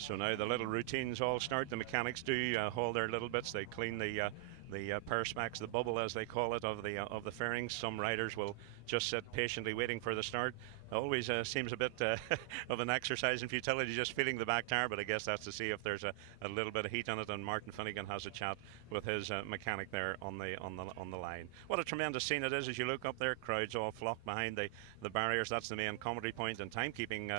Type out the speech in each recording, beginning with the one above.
So now the little routines all start. The mechanics do haul their little bits. They clean the perspex, the bubble as they call it, of the fairings. Some riders will just sit patiently waiting for the start. Always seems a bit of an exercise in futility, just feeling the back tire, but I guess that's to see if there's a little bit of heat on it. And Martin Finnegan has a chat with his mechanic there on the line. What a tremendous scene it is as you look up there. Crowds all flock behind the barriers. That's the main commentary point and timekeeping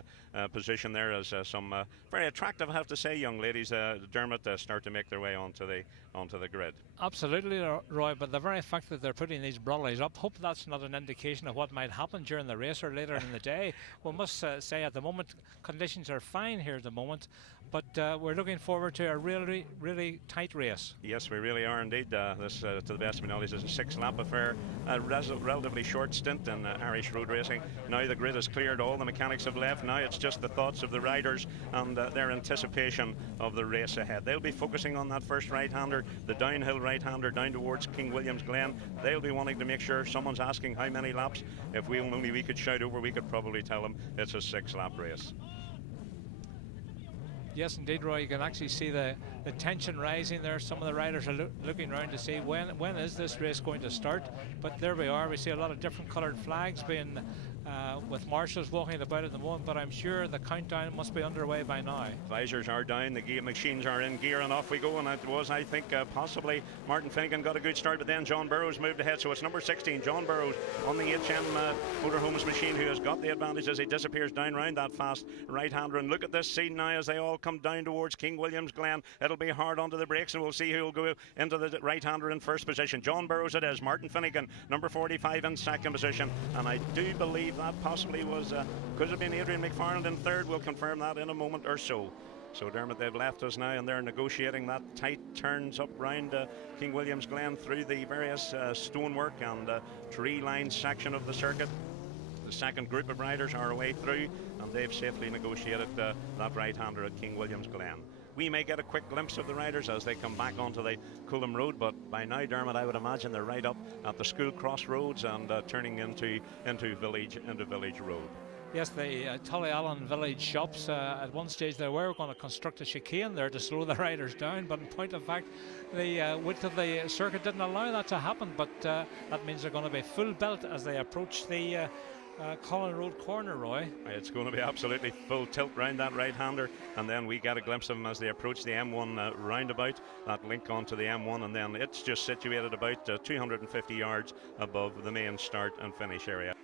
position there, as some very attractive, I have to say, young ladies, Dermot, start to make their way onto the grid. Absolutely, Roy, but the very fact that they're putting these brollies up, hope that's not an indication of what might happen during the race or later in the day. We must say at the moment conditions are fine here at the moment, but we're looking forward to a really, really tight race. Yes, we really are indeed. This, to the best of my knowledge, is a 6-lap affair, a relatively short stint in Irish road racing. Now the grid is cleared, all the mechanics have left. Now it's just the thoughts of the riders and their anticipation of the race ahead. They'll be focusing on that first right-hander, the downhill right-hander down towards King William's Glen. They'll be wanting to make sure, someone's asking how many laps. If we could shout over, we could probably tell them it's a 6-lap race. Yes, indeed, Roy. You can actually see the tension rising there. Some of the riders are looking around to see when is this race going to start. But there we are. We see a lot of different coloured flags being with marshals walking about at the moment. But I'm sure the countdown must be underway by now. Visors are down. The gear machines are in gear, and off we go. And it was, I think, possibly Martin Finnegan got a good start, but then John Burrows moved ahead. So it's number 16, John Burrows, on the HM Motorhomes machine, who has got the advantage as he disappears down round that fast right-hander. And look at this scene now as they all come down towards King William's Glen. It'll be hard onto the brakes, and we'll see who will go into the right-hander in first position. John Burrows it is. Martin Finnegan, number 45, in second position, and I do believe that possibly was could have been Adrian McFarland in third. We'll confirm that in a moment or so. So Dermot, they've left us now, and they're negotiating that tight turns up round King William's Glen through the various stonework and tree-lined section of the circuit. The second group of riders are away through, and they've safely negotiated that right-hander at King William's Glen. We may get a quick glimpse of the riders as they come back onto the Coolham Road, but by now, Dermot, I would imagine they're right up at the school crossroads and turning into Village Road. Yes, the Tullyallen village shops, at one stage they were going to construct a chicane there to slow the riders down, but in point of fact the width of the circuit didn't allow that to happen, but that means they're going to be full belt as they approach the Colin Road corner, Roy. It's going to be absolutely full tilt round that right-hander, and then we get a glimpse of them as they approach the M1 roundabout, that link onto the M1, and then it's just situated about 250 yards above the main start and finish area.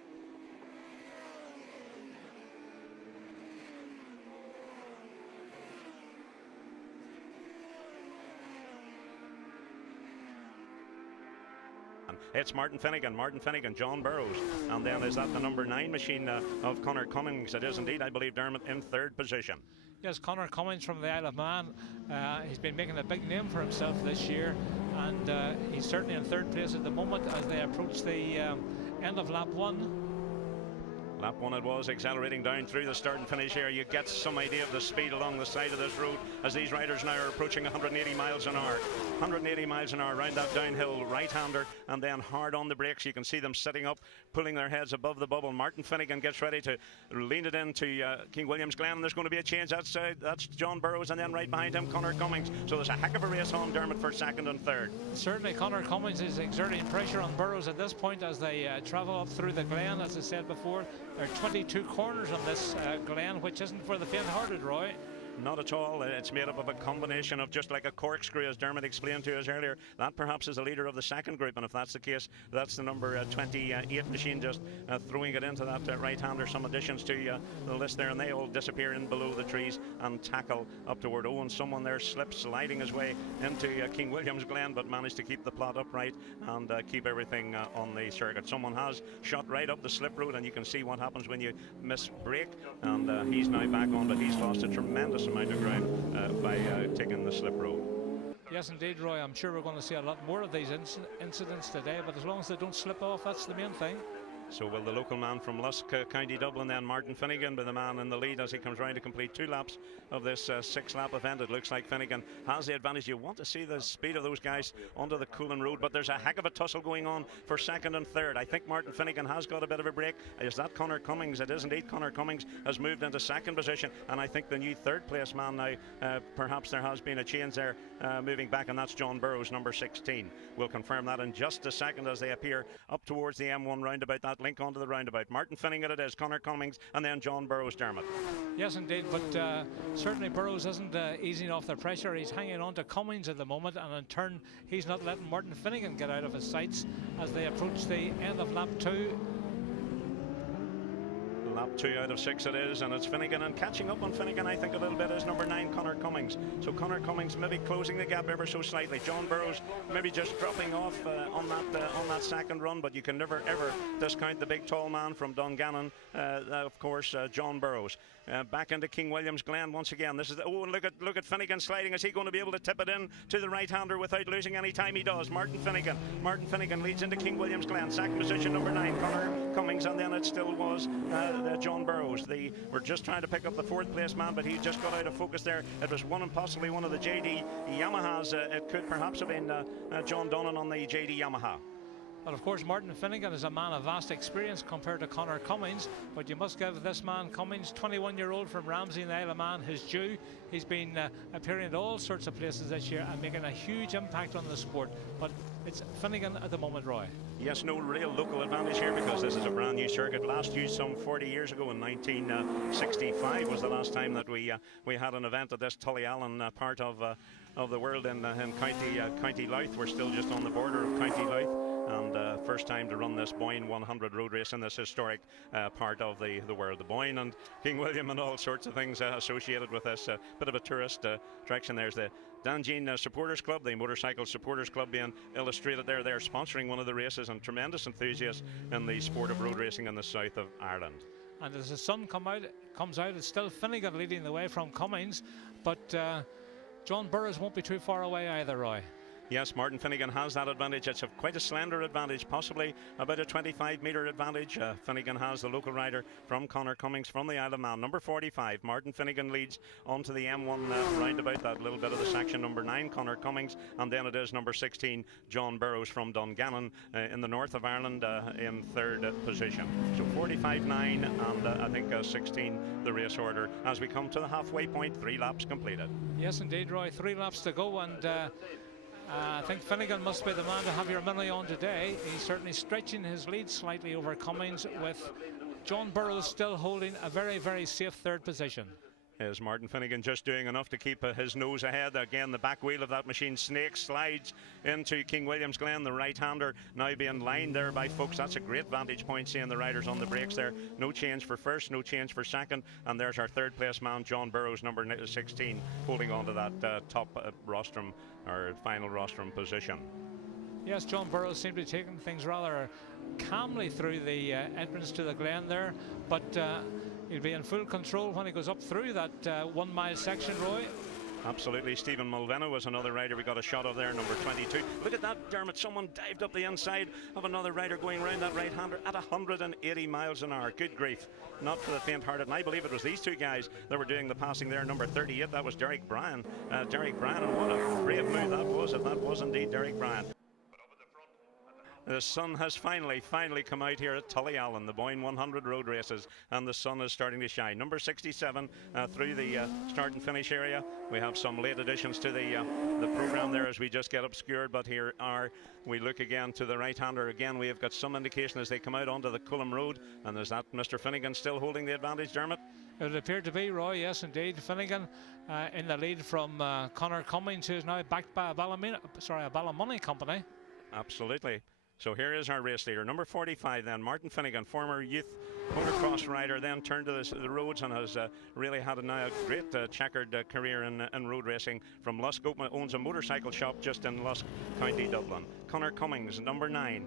It's Martin Finnegan, John Burrows, and then is that the number 9 machine of Conor Cummings? It is indeed, I believe, Dermot, in third position. Yes, Conor Cummings from the Isle of Man. He's been making a big name for himself this year, and he's certainly in third place at the moment as they approach the end of lap 1. Lap 1 it was, accelerating down through the start and finish here. You get some idea of the speed along the side of this road as these riders now are approaching 180 miles an hour. 180 miles an hour round that downhill right-hander, and then hard on the brakes. You can see them sitting up, pulling their heads above the bubble. Martin Finnegan gets ready to lean it into King William's Glen, and there's going to be a change. That's John Burrows, and then right behind him Conor Cummings. So there's a heck of a race on, Dermot, for second and third. Certainly Conor Cummings is exerting pressure on Burrows at this point as they travel up through the Glen. As I said before, there are 22 corners on this Glen, which isn't for the faint-hearted, Roy. Not at all. It's made up of a combination of just like a corkscrew, as Dermot explained to us earlier. That perhaps is the leader of the second group, and if that's the case, that's the number 28 machine just throwing it into that right-hander. Some additions to the list there, and they all disappear in below the trees and tackle up toward Owen. Someone there slips, sliding his way into King William's Glen, but managed to keep the plot upright and keep everything on the circuit. Someone has shot right up the slip road, and you can see what happens when you miss brake, and he's now back on, but he's lost a tremendous amount of ground by taking the slip road. Yes, indeed, Roy. I'm sure we're going to see a lot more of these incidents today, but as long as they don't slip off, that's the main thing. So will the local man from Lusk, County Dublin, then Martin Finnegan, be the man in the lead as he comes round to complete 2 laps of this 6-lap event. It looks like Finnegan has the advantage. You want to see the speed of those guys onto the Coolin Road, but there's a heck of a tussle going on for second and third. I think Martin Finnegan has got a bit of a break. Is that Conor Cummings? It is indeed. Conor Cummings has moved into second position, and I think the new third place man now, perhaps there has been a change there, moving back, and that's John Burrows, number 16. We'll confirm that in just a second as they appear up towards the M1 roundabout, that link onto the roundabout. Martin Finnegan it is, Conor Cummings, and then John Burrows, Dermot. Yes, indeed, but certainly Burrows isn't easing off the pressure. He's hanging on to Cummings at the moment, and in turn, he's not letting Martin Finnegan get out of his sights as they approach the end of lap 2. Lap 2 out of 6 it is, and it's Finnegan, and catching up on Finnegan I think a little bit is number 9 Conor Cummings. So Conor Cummings maybe closing the gap ever so slightly. John Burrows maybe just dropping off on that second run, but you can never ever discount the big tall man from Dungannon, of course, John Burrows. Back into King William's Glen once again. This is look at Finnegan sliding. Is he going to be able to tip it in to the right-hander without losing any time? He does. Martin Finnegan leads into King William's Glen. Second position, number 9 Conor Cummings, and then it still was John Burrows. We're just trying to pick up the 4th place man, but he just got out of focus there. It was one and possibly one of the JD Yamahas. It could perhaps have been John Donnan on the JD Yamaha. Well, of course, Martin Finnegan is a man of vast experience compared to Conor Cummings, but you must give this man Cummings, 21-year-old from Ramsey in the Isle of Man, his due. He's been appearing at all sorts of places this year and making a huge impact on the sport, but it's Finnegan at the moment, Roy. Yes, no real local advantage here because this is a brand new circuit. Last used some 40 years ago in 1965 was the last time that we had an event at this Tullyallen part of the world in County Louth. We're still just on the border of County Louth, and first time to run this Boyne 100 road race in this historic part of the world. The Boyne and King William and all sorts of things associated with this. Bit of a tourist attraction. There's the Danjean Supporters Club, the Motorcycle Supporters Club being illustrated there. They're sponsoring one of the races and tremendous enthusiasts in the sport of road racing in the south of Ireland. And as the sun comes out, it's still Finnegan leading the way from Cummings, but John Burrows won't be too far away either, Roy. Yes, Martin Finnegan has that advantage. It's quite a slender advantage, possibly about a 25-metre advantage. Finnegan has the local rider from Conor Cummings from the Isle of Man. Number 45, Martin Finnegan leads onto the M1 roundabout, that little bit of the section. Number 9, Conor Cummings, and then it is number 16, John Burrows from Dungannon in the north of Ireland in 3rd position. So 45, 9, and I think 16 the race order as we come to the halfway point. 3 laps completed. Yes, indeed, Roy. 3 laps to go, and I think Finnegan must be the man to have your money on today. He's certainly stretching his lead slightly over Cummings, with John Burrows still holding a very, very safe 3rd position. Is Martin Finnegan just doing enough to keep his nose ahead? Again, the back wheel of that machine snakes, slides into King William's Glen. The right-hander now being lined there by folks. That's a great vantage point, seeing the riders on the brakes there. No change for first, no change for second. And there's our 3rd place man, John Burrows, number 16, holding on to that top rostrum, or final rostrum position. Yes, John Burrows seemed to be taking things rather calmly through the entrance to the Glen there, but he'll be in full control when he goes up through that 1 mile section, Roy. Absolutely. Stephen Mulvena was another rider we got a shot of there, number 22. Look at that, Dermot. Someone dived up the inside of another rider going round that right-hander at 180 miles an hour. Good grief. Not for the faint-hearted. And I believe it was these two guys that were doing the passing there. Number 38, that was Derek Bryan. And what a brave move that was, if that was indeed Derek Bryan. The sun has finally come out here at Tullyallen, the Boyne 100 road races, and the sun is starting to shine. Number 67 through the start and finish area. We have some late additions to the program there as we just get obscured, but we look again to the right-hander. Again, we have got some indication as they come out onto the Coolin Road, and is that Mr. Finnegan still holding the advantage, Dermot? It appeared to be, Roy. Yes, indeed. Finnegan in the lead from Conor Cummings, who is now backed by a Ballymoney company. Absolutely. So here is our race leader, number 45 then, Martin Finnegan, former youth motocross rider, then turned to the roads and has really had a great checkered career in road racing from Lusk. Owns a motorcycle shop just in Lusk, County Dublin. Conor Cummings, number 9.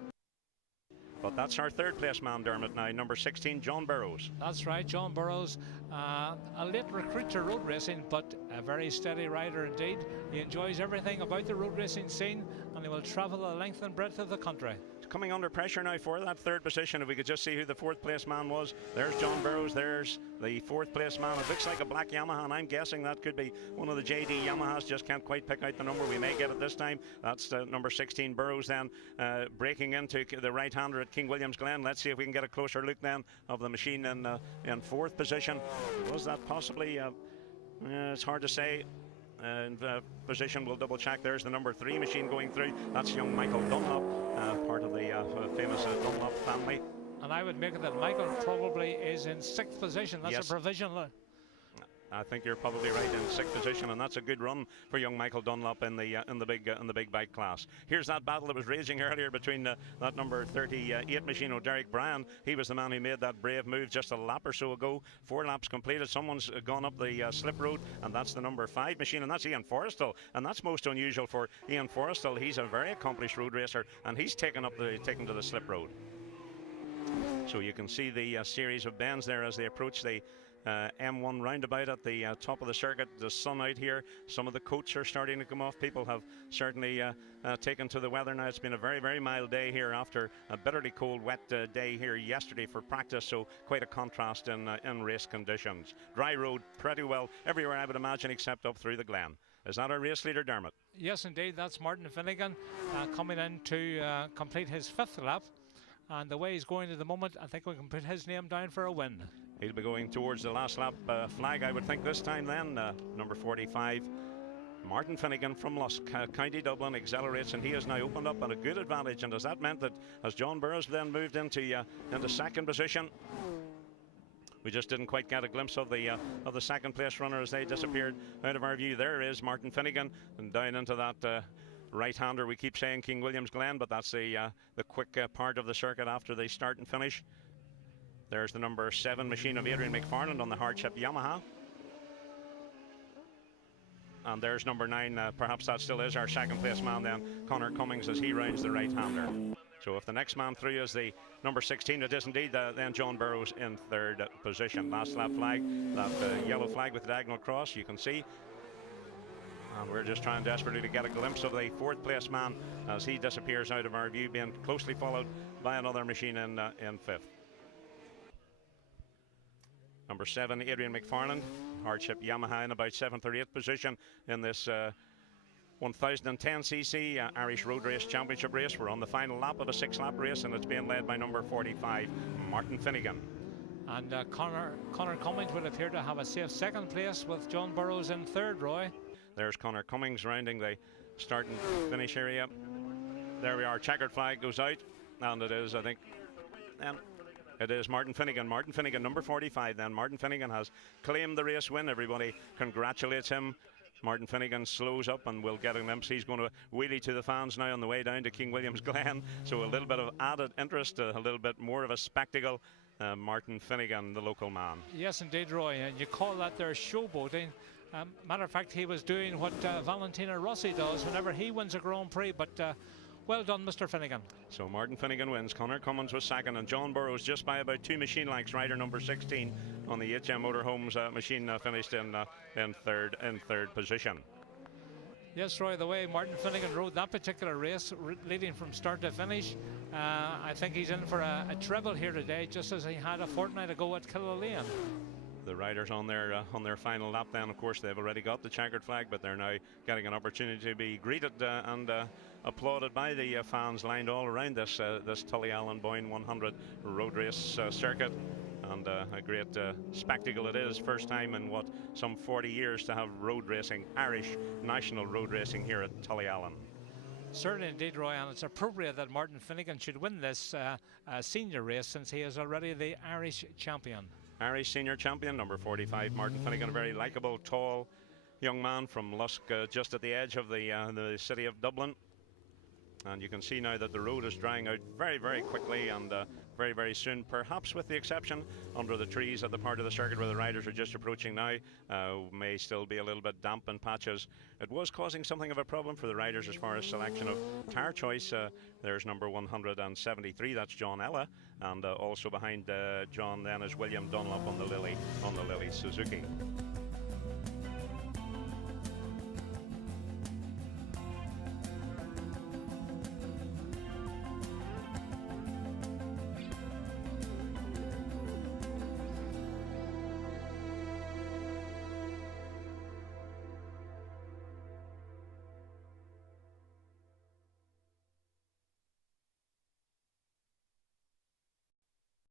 But that's our 3rd place man, Dermot, now, number 16, John Burrows. That's right, John Burrows, a late recruit to road racing, but a very steady rider indeed. He enjoys everything about the road racing scene, and he will travel the length and breadth of the country. coming under pressure now for that third position. If we could just see who the fourth place man was. There's John Burrows, there's the fourth place man. It looks like a black Yamaha, and I'm guessing that could be one of the JD Yamahas. Just can't quite pick out the number. We may get it this time. That's number 16 Burrows then, breaking into the right-hander at King William's Glen. Let's see if we can get a closer look then of the machine in fourth position. Was that possibly, it's hard to say. Position, we'll double check. There's the number 3 machine going through. That's young Michael Dunlop, part of the famous Dunlop family. And I would make it that Michael probably is in 6th position. That's yes. a provisional. I think you're probably right, in 6th position, and that's a good run for young Michael Dunlop in the big bike class. Here's that battle that was raging earlier between that number 38 machine, Derek Bryan. He was the man who made that brave move just a lap or so ago. 4 laps completed. Someone's gone up the slip road, and that's the number 5 machine, and that's Ian Forrestal, and that's most unusual for Ian Forrestal. He's a very accomplished road racer, and he's taken to the slip road. So you can see the series of bends there as they approach the M1 roundabout at the top of the circuit. The sun out here, some of the coats are starting to come off. People have certainly taken to the weather now. It's been a very, very mild day here after a bitterly cold, wet day here yesterday for practice, so quite a contrast in race conditions. Dry road pretty well everywhere, I would imagine, except up through the Glen. Is that our race leader, Dermot? Yes, indeed. That's Martin Finnegan coming in to complete his 5th lap. And the way he's going at the moment, I think we can put his name down for a win. He'll be going towards the last lap flag, I would think, this time then. Number 45, Martin Finnegan from Lusk, County Dublin, accelerates, and he has now opened up at a good advantage. And has that meant that as John Burrows then moved into 2nd position, we just didn't quite get a glimpse of the 2nd place runner as they disappeared out of our view. There is Martin Finnegan, and down into that right-hander. We keep saying King William's Glen, but that's the quick part of the circuit after they start and finish. There's the number 7 machine of Adrian McFarland on the hardship Yamaha. And there's number 9, perhaps that still is our 2nd place man then, Connor Cummings, as he rounds the right-hander. So if the next man through is the number 16, it is indeed then John Burrows in 3rd position. Last lap flag, that yellow flag with the diagonal cross, you can see. And we're just trying desperately to get a glimpse of the 4th place man as he disappears out of our view, being closely followed by another machine in 5th. Number 7, Adrian McFarland, hardship Yamaha, in about 7th or 8th position in this 1010cc Irish Road Race Championship race. We're on the final lap of a 6-lap race, and it's being led by number 45, Martin Finnegan. And Connor Cummings will appear to have a safe 2nd place with John Burrows in 3rd, Roy. There's Connor Cummings rounding the start and finish area. There we are, checkered flag goes out, and it is, I think, it is Martin Finnegan. Martin Finnegan, number 45 then. Martin Finnegan has claimed the race win. Everybody congratulates him. Martin Finnegan slows up, and we'll get a glimpse. He's going to wheelie to the fans now on the way down to King William's Glen. So a little bit of added interest, a little bit more of a spectacle. Martin Finnegan, the local man. Yes, indeed, Roy. And you call that there showboating. Matter of fact, he was doing what Valentino Rossi does whenever he wins a Grand Prix, but well done, Mr. Finnegan. So Martin Finnegan wins. Connor Cummins was 2nd, and John Burrows just by about 2 machine lengths. Rider number 16 on the HM Motorhomes machine finished in 3rd position. Yes, Roy, the way Martin Finnegan rode that particular race, leading from start to finish, I think he's in for a treble here today, just as he had a fortnight ago at Killalane. The riders on their final lap then, of course, they've already got the checkered flag, but they're now getting an opportunity to be greeted and applauded by the fans lined all around this Tullyallen Boyne 100 road race circuit. And a great spectacle it is. First time in some 40 years to have road racing, Irish national road racing here at Tullyallen. Certainly indeed, Roy, and it's appropriate that Martin Finnegan should win this senior race, since he is already the Irish champion. Irish senior champion, number 45, Martin Finnegan, a very likeable, tall young man from Lusk, just at the edge of the city of Dublin. And you can see now that the road is drying out very, very quickly, and very, very soon, perhaps with the exception under the trees at the part of the circuit where the riders are just approaching now, may still be a little bit damp in patches. It was causing something of a problem for the riders as far as selection of tyre choice. There's number 173, that's John Ella, and also behind John then is William Dunlop on the Lily Suzuki.